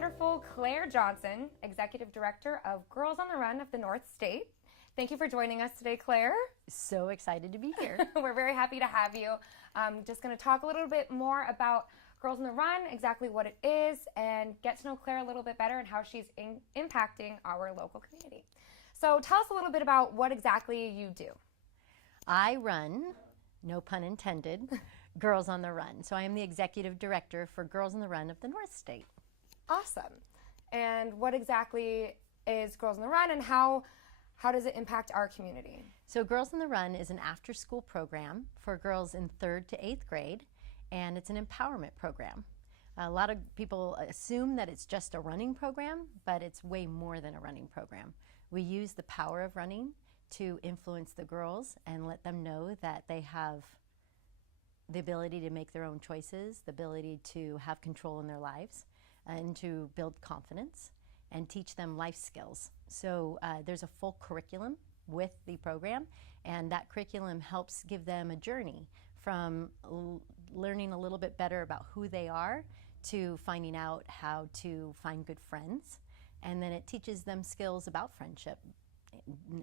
wonderful Claire Johnson, Executive Director of Girls on the Run of the North State. Thank you for joining us today, Claire. So excited to be here. We're very happy to have you. Just going to talk a little bit more about Girls on the Run, exactly what it is, and get to know Claire a little bit better and how she's impacting our local community. So tell us a little bit about what exactly you do. I run, no pun intended, Girls on the Run. So I am the Executive Director for Girls on the Run of the North State. Awesome. And what exactly is Girls on the Run, and how does it impact our community? So Girls on the Run is an after-school program for girls in 3rd to 8th grade, and it's an empowerment program. A lot of people assume that it's just a running program, but it's way more than a running program. We use the power of running to influence the girls and let them know that they have the ability to make their own choices, the ability to have control in their lives, and to build confidence and teach them life skills. So there's a full curriculum with the program, and that curriculum helps give them a journey from learning a little bit better about who they are to finding out how to find good friends. And then it teaches them skills about friendship,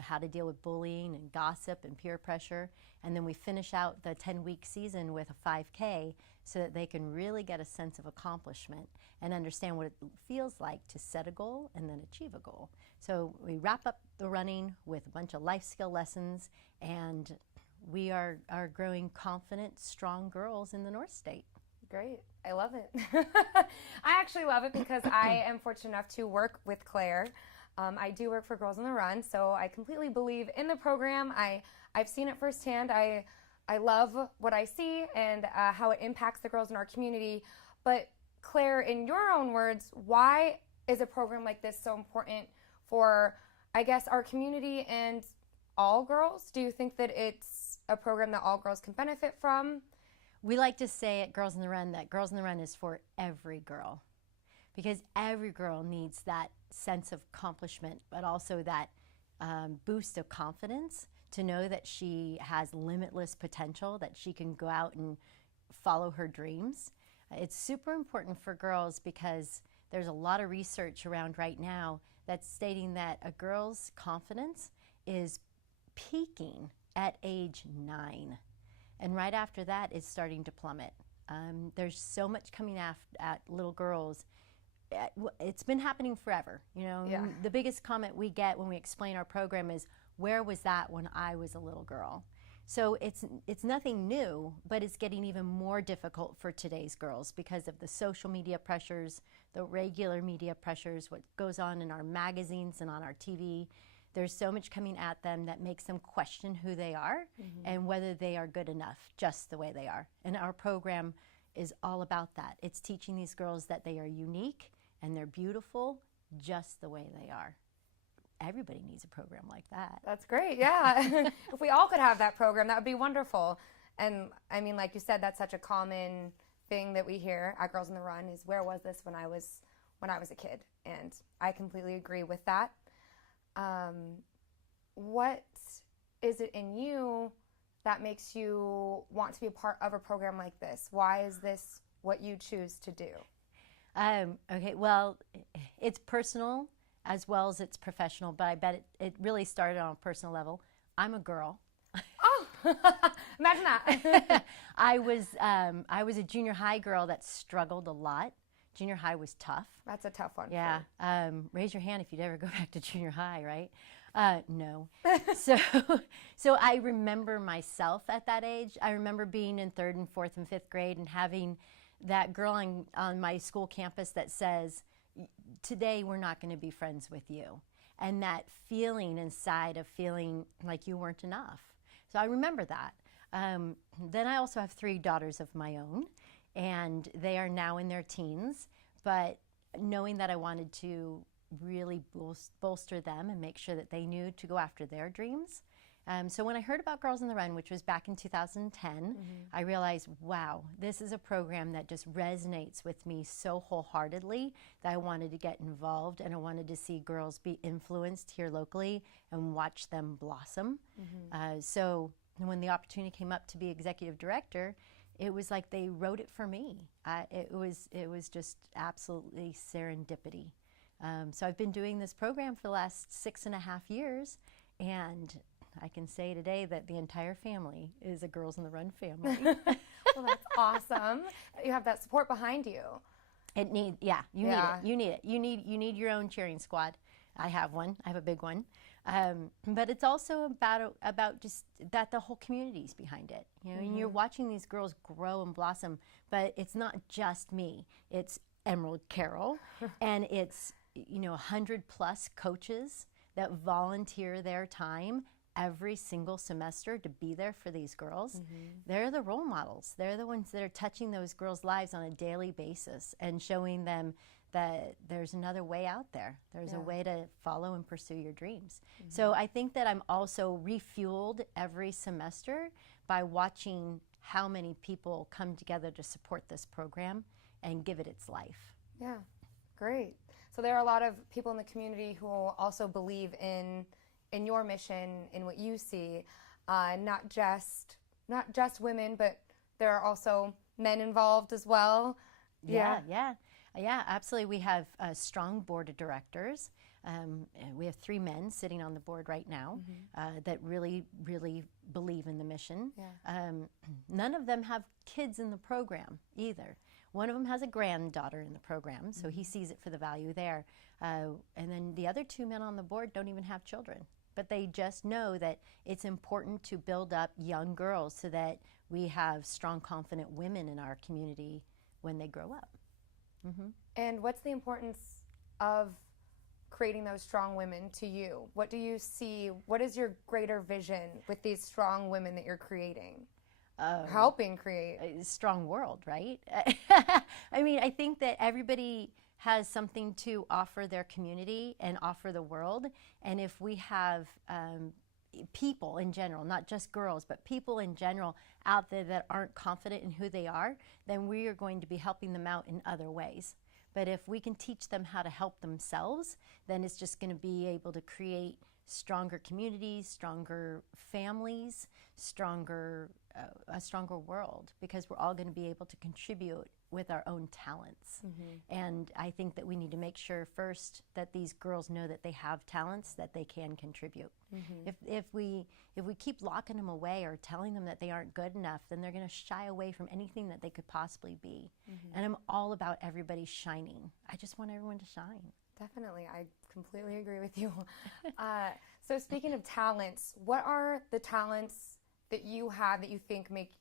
how to deal with bullying and gossip and peer pressure. And then we finish out the 10-week season with a 5K so that they can really get a sense of accomplishment and understand what it feels like to set a goal and then achieve a goal. So we wrap up the running with a bunch of life skill lessons, and we are growing confident, strong girls in the North State. Great. I love it. I actually love it because I am fortunate enough to work with Claire. I do work for Girls on the Run, so I completely believe in the program. I've seen it firsthand. I love what I see and how it impacts the girls in our community. But Claire, in your own words, why is a program like this so important for, I guess, our community and all girls? Do you think that it's a program that all girls can benefit from? We like to say at Girls on the Run that Girls on the Run is for every girl, because every girl needs that sense of accomplishment, but also that boost of confidence to know that she has limitless potential, that she can go out and follow her dreams. It's super important for girls because there's a lot of research around right now that's stating that a girl's confidence is peaking at age 9. And right after that, it's starting to plummet. There's so much coming at little girls. It's been happening forever. You know, Yeah. The biggest comment we get when we explain our program is, "Where was that when I was a little girl?" So it's nothing new, but it's getting even more difficult for today's girls because of the social media pressures, the regular media pressures, what goes on in our magazines and on our TV. There's so much coming at them that makes them question who they are and whether they are good enough just the way they are. And our program is all about that. It's teaching these girls that they are unique and they're beautiful just the way they are. Everybody needs a program like that. That's great, yeah. If we all could have that program, that would be wonderful. And I mean, like you said, that's such a common thing that we hear at Girls on the Run is, where was this when I was a kid? And I completely agree with that. What is it in you that makes you want to be a part of a program like this? Why is this what you choose to do? Okay, well, it's personal as well as it's professional, but I bet it really started on a personal level. I'm a girl. Oh, imagine that. I was a junior high girl that struggled a lot. Junior high was tough. That's a tough one. Yeah. Raise your hand if you'd ever go back to junior high, right? No. So I remember myself at that age. I remember being in 3rd and 4th and 5th grade and having that girl on my school campus that says, "Today we're not going to be friends with you." And that feeling inside of feeling like you weren't enough. So I remember that. Then I also have 3 daughters of my own, and they are now in their teens, but knowing that I wanted to really bolster them and make sure that they knew to go after their dreams. So when I heard about Girls on the Run, which was back in 2010, I realized, wow, this is a program that just resonates with me so wholeheartedly that I wanted to get involved, and I wanted to see girls be influenced here locally and watch them blossom. So when the opportunity came up to be executive director, it was like they wrote it for me. It was just absolutely serendipity. So I've been doing this program for the last 6.5 years, and I can say today that the entire family is a Girls on the Run family. Well, that's awesome. You have that support behind you. You need it. You need your own cheering squad. I have one. I have a big one. But it's also about just that the whole community's behind it. You know, and you're watching these girls grow and blossom. But it's not just me. It's Emerald Carroll, and it's 100+ coaches that volunteer their time every single semester to be there for these girls. They're the role models. They're the ones that are touching those girls' lives on a daily basis and showing them that there's another way out there. There's a way to follow and pursue your dreams. So I think that I'm also refueled every semester by watching how many people come together to support this program and give it its life. Yeah, great. So there are a lot of people in the community who also believe in your mission, in what you see, not just women, but there are also men involved as well. Yeah, absolutely. We have a strong board of directors. We have 3 men sitting on the board right now that really, really believe in the mission. None of them have kids in the program either. One of them has a granddaughter in the program, so he sees it for the value there. And then the other 2 men on the board don't even have children. But they just know that it's important to build up young girls so that we have strong, confident women in our community when they grow up. And what's the importance of creating those strong women to you? What do you see? What is your greater vision with these strong women that you're creating? Helping create a strong world, right? I mean, I think that everybody has something to offer their community and offer the world. And if we have people in general, not just girls, but people in general out there that aren't confident in who they are, then we are going to be helping them out in other ways. But if we can teach them how to help themselves, then it's just going to be able to create stronger communities, stronger families, a stronger world, because we're all going to be able to contribute with our own talents. And I think that we need to make sure first that these girls know that they have talents that they can contribute. If we keep locking them away or telling them that they aren't good enough, then they're going to shy away from anything that they could possibly be. And I'm all about everybody shining. I just want everyone to shine. Definitely. I completely agree with you. So speaking of talents, what are the talents that you have that you think make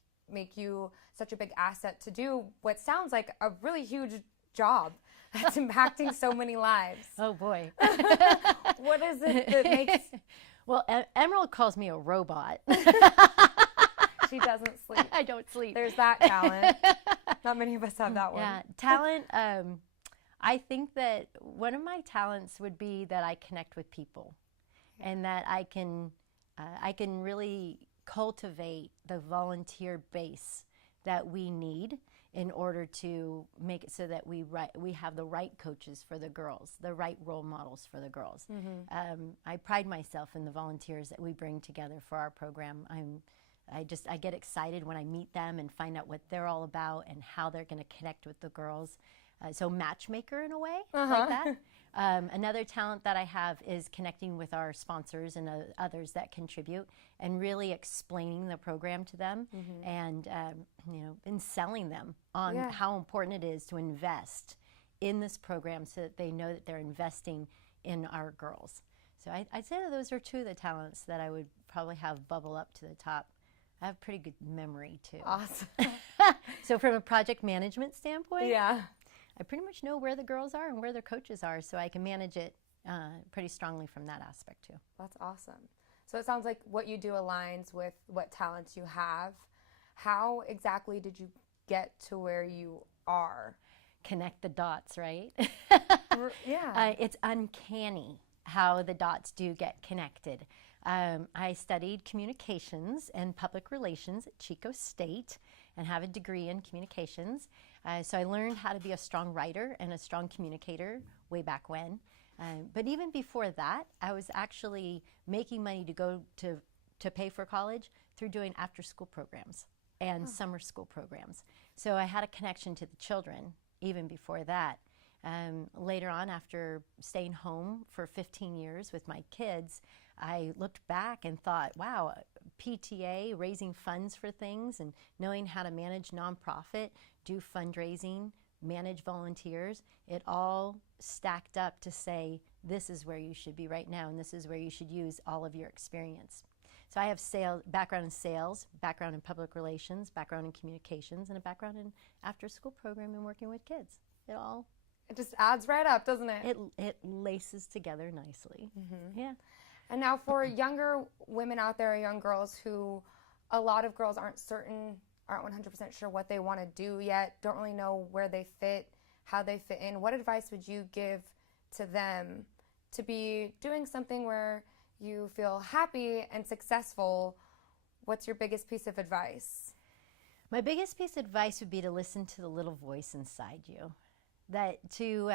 you such a big asset to do what sounds like a really huge job that's impacting so many lives? Oh boy. What is it that makes... Well, Emerald calls me a robot. She doesn't sleep. I don't sleep. There's that talent. Not many of us have that one. Yeah, talent. I think that one of my talents would be that I connect with people, and that I can really cultivate the volunteer base that we need in order to make it so that we have the right coaches for the girls, the right role models for the girls. I pride myself in the volunteers that we bring together for our program. I get excited when I meet them and find out what they're all about and how they're going to connect with the girls. So matchmaker in a way, like that. Another talent that I have is connecting with our sponsors and others that contribute and really explaining the program to them and and selling them on how important it is to invest in this program so that they know that they're investing in our girls. So I'd say that those are 2 of the talents that I would probably have bubble up to the top. I have pretty good memory too. Awesome. So from a project management standpoint, yeah, I pretty much know where the girls are and where their coaches are, so I can manage it pretty strongly from that aspect too. That's awesome. So it sounds like what you do aligns with what talents you have. How exactly did you get to where you are? Connect the dots, right? Yeah. It's uncanny how the dots do get connected. I studied communications and public relations at Chico State and have a degree in communications. So I learned how to be a strong writer and a strong communicator way back when. But even before that, I was actually making money to go to pay for college through doing after-school programs. and summer school programs. So I had a connection to the children even before that. Later on, after staying home for 15 years with my kids, I looked back and thought, wow, PTA, raising funds for things and knowing how to manage nonprofit, do fundraising, manage volunteers, it all stacked up to say, this is where you should be right now, and this is where you should use all of your experience. So I have background in sales, background in public relations, background in communications, and a background in after-school program and working with kids. It just adds right up, doesn't it? It laces together nicely. Yeah. And now for younger women out there, young girls who, a lot of girls aren't 100% sure what they want to do yet, don't really know where they fit, how they fit in, what advice would you give to them to be doing something where you feel happy and successful? What's your biggest piece of advice? My biggest piece of advice would be to listen to the little voice inside you. That to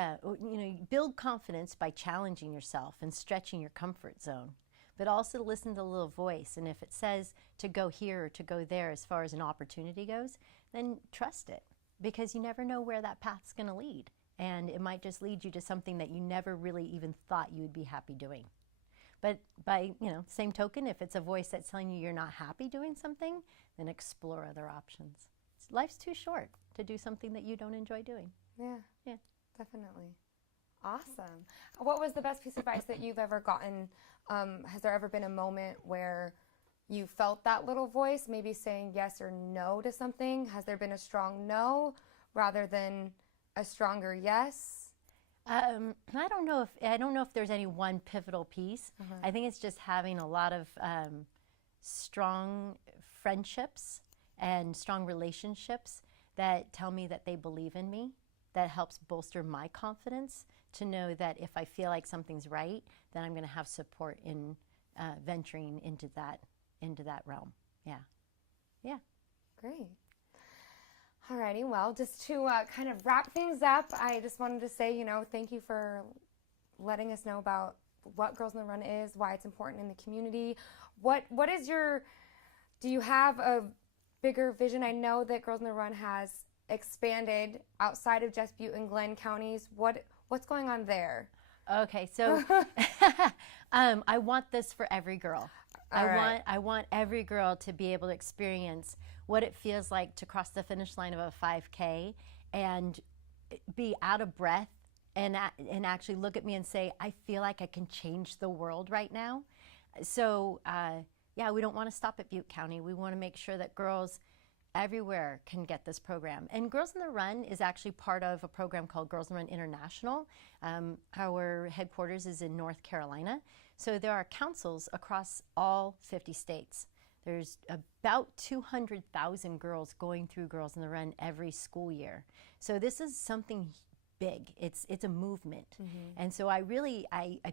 build confidence by challenging yourself and stretching your comfort zone, but also to listen to the little voice. And if it says to go here or to go there as far as an opportunity goes, then trust it, because you never know where that path's going to lead. And it might just lead you to something that you never really even thought you would be happy doing. But by, same token, if it's a voice that's telling you you're not happy doing something, then explore other options. Life's too short to do something that you don't enjoy doing. Yeah, definitely. Awesome. What was the best piece of advice that you've ever gotten? Has there ever been a moment where you felt that little voice, maybe saying yes or no to something? Has there been a strong no rather than a stronger yes? I don't know if there's any one pivotal piece. I think it's just having a lot of strong friendships and strong relationships that tell me that they believe in me. That helps bolster my confidence to know that if I feel like something's right, then I'm going to have support in venturing into that realm. Yeah. Great. Alrighty, well, just to kind of wrap things up, I just wanted to say, thank you for letting us know about what Girls on the Run is, why it's important in the community. What is do you have a bigger vision? I know that Girls on the Run has expanded outside of just Butte and Glenn counties. What's going on there? Okay, so I want this for every girl. I want every girl to be able to experience what it feels like to cross the finish line of a 5K and be out of breath and actually look at me and say, I feel like I can change the world right now. So we don't want to stop at Butte County. We want to make sure that girls everywhere can get this program. And Girls on the Run is actually part of a program called Girls on the Run International. Our headquarters is in North Carolina. So there are councils across all 50 states. There's about 200,000 girls going through Girls on the Run every school year. So this is something big. It's a movement. And so I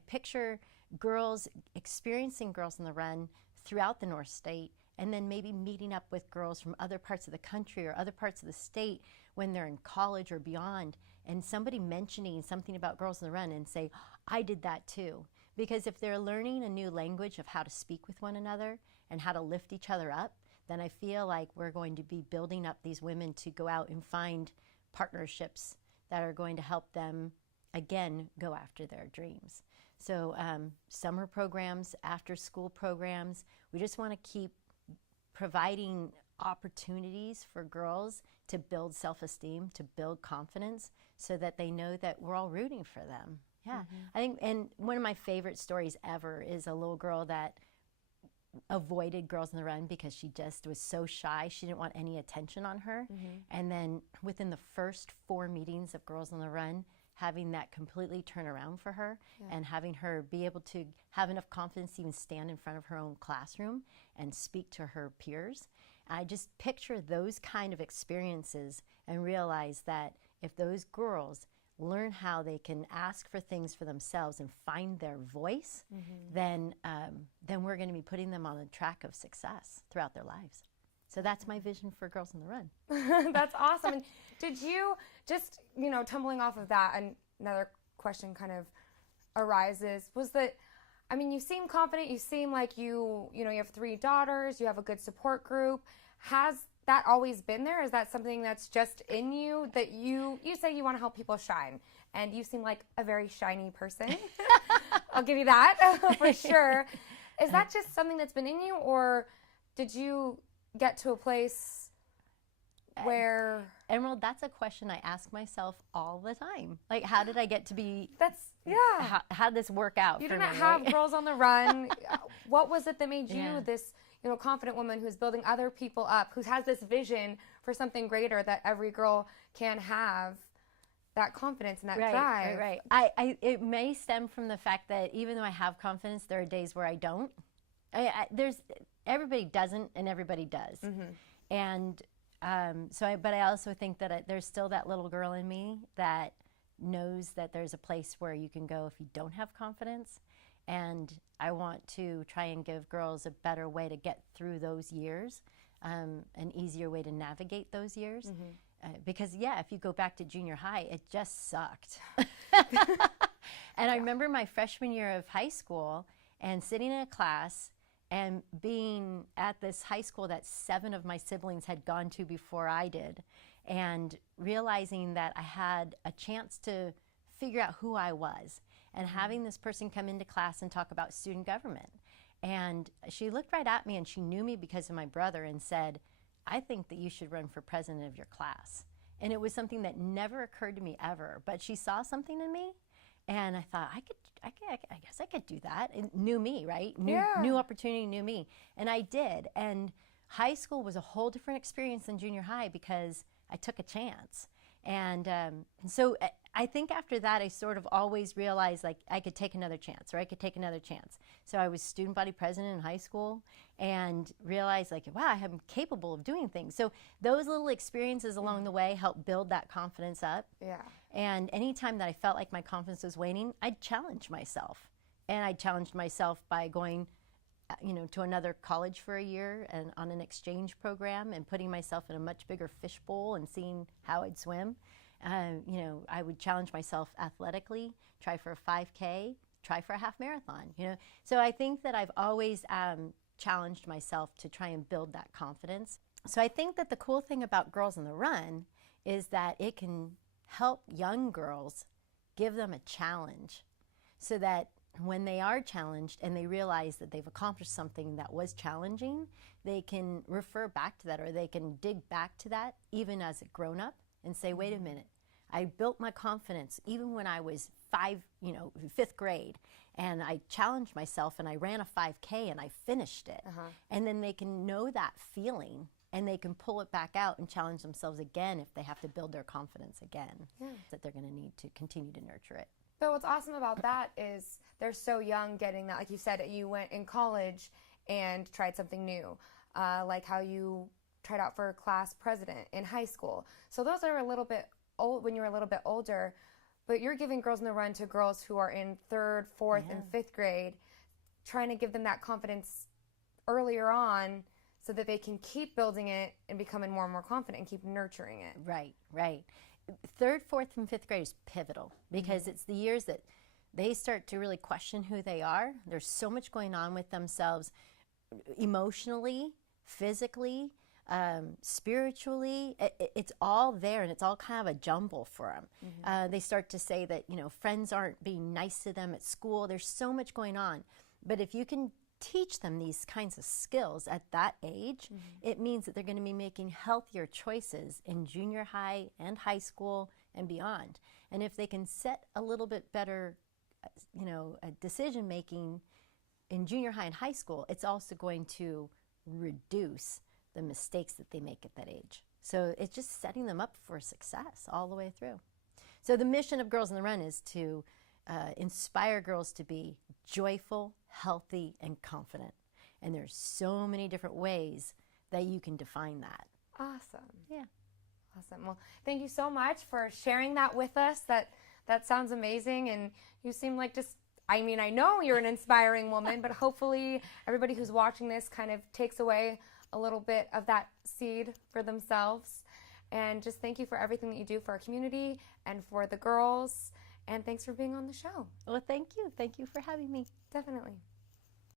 picture girls experiencing Girls on the Run throughout the North State, and then maybe meeting up with girls from other parts of the country or other parts of the state when they're in college or beyond, and somebody mentioning something about Girls on the Run and say, I did that too. Because if they're learning a new language of how to speak with one another and how to lift each other up, then I feel like we're going to be building up these women to go out and find partnerships that are going to help them, again, go after their dreams. So summer programs, after school programs, we just want to keep providing opportunities for girls to build self-esteem, to build confidence, so that they know that we're all rooting for them. Yeah, I think, and one of my favorite stories ever is a little girl that avoided Girls on the Run because she just was so shy. She didn't want any attention on her. And then within the first 4 meetings of Girls on the Run, having that completely turn around for her and having her be able to have enough confidence to even stand in front of her own classroom and speak to her peers. I just picture those kind of experiences and realize that if those girls learn how they can ask for things for themselves and find their voice, then we're going to be putting them on a track of success throughout their lives. So that's my vision for Girls on the Run. That's awesome. And did you just, tumbling off of that, another question kind of arises, was that, you seem confident, you seem like you have 3 daughters, you have a good support group. Has that always been there? Is that something that's just in you, that you say you want to help people shine, and you seem like a very shiny person. I'll give you that for sure. Is that just something that's been in you, or did you get to a place where... Emerald, that's a question I ask myself all the time. Like, how did I get to be... How did this work out for me? You didn't have Girls on the Run. What was it that made you this, confident woman who's building other people up, who has this vision for something greater that every girl can have, that confidence and that drive? Right. It may stem from the fact that even though I have confidence, there are days where I don't. Everybody doesn't, and everybody does. And but I also think that there's still that little girl in me that knows that there's a place where you can go if you don't have confidence. And I want to try and give girls a better way to get through those years, an easier way to navigate those years. Because, if you go back to junior high, it just sucked. And I remember my freshman year of high school and sitting in a class and being at this high school that 7 of my siblings had gone to before I did, and realizing that I had a chance to figure out who I was, and having this person come into class and talk about student government. And she looked right at me, and she knew me because of my brother, and said, I think that you should run for president of your class. And it was something that never occurred to me ever, but she saw something in me, and I thought, I guess I could do that. And knew me, right? New opportunity, knew me. And I did. And high school was a whole different experience than junior high because I took a chance. And so I think after that, I sort of always realized, like, I could take another chance, or I could take another chance. So I was student body president in high school and realized, like, wow, I'm capable of doing things. So those little experiences along the way helped build that confidence up. And anytime that I felt like my confidence was waning, I'd challenge myself. And I challenged myself by going to another college for a year and on an exchange program, and putting myself in a much bigger fishbowl and seeing how I'd swim. I would challenge myself athletically, try for a 5K, try for a half marathon, So I think that I've always challenged myself to try and build that confidence. So I think that the cool thing about Girls on the Run is that it can help young girls, give them a challenge, so that when they are challenged and they realize that they've accomplished something that was challenging, they can refer back to that, or they can dig back to that even as a grown-up and say, wait a minute, I built my confidence even when I was 5th grade, and I challenged myself and I ran a 5K and I finished it. And then they can know that feeling, and they can pull it back out and challenge themselves again if they have to build their confidence again, that they're going to need to continue to nurture it. But what's awesome about that is they're so young getting that. Like you said, you went in college and tried something new, like how you tried out for class president in high school. So those are a little bit old when you're a little bit older, but you're giving Girls on the Run to girls who are in 3rd, 4th, and 5th grade, trying to give them that confidence earlier on so that they can keep building it and becoming more and more confident and keep nurturing it. Right. 3rd, 4th, and 5th grade is pivotal because it's the years that they start to really question who they are. There's so much going on with themselves emotionally, physically, spiritually. It's all there, and it's all kind of a jumble for them. They start to say that, friends aren't being nice to them at school. There's so much going on. But if you can teach them these kinds of skills at that age, it means that they're going to be making healthier choices in junior high and high school and beyond. And if they can set a little bit better, decision making in junior high and high school, it's also going to reduce the mistakes that they make at that age. So it's just setting them up for success all the way through. So the mission of Girls on the Run is to inspire girls to be joyful, healthy, and confident. And there's so many different ways that you can define that. Awesome. Yeah. Awesome. Well, thank you so much for sharing that with us. That sounds amazing, and you seem like I know you're an inspiring woman, but hopefully everybody who's watching this kind of takes away a little bit of that seed for themselves. And just thank you for everything that you do for our community and for the girls. And thanks for being on the show. Well, thank you. Thank you for having me. Definitely.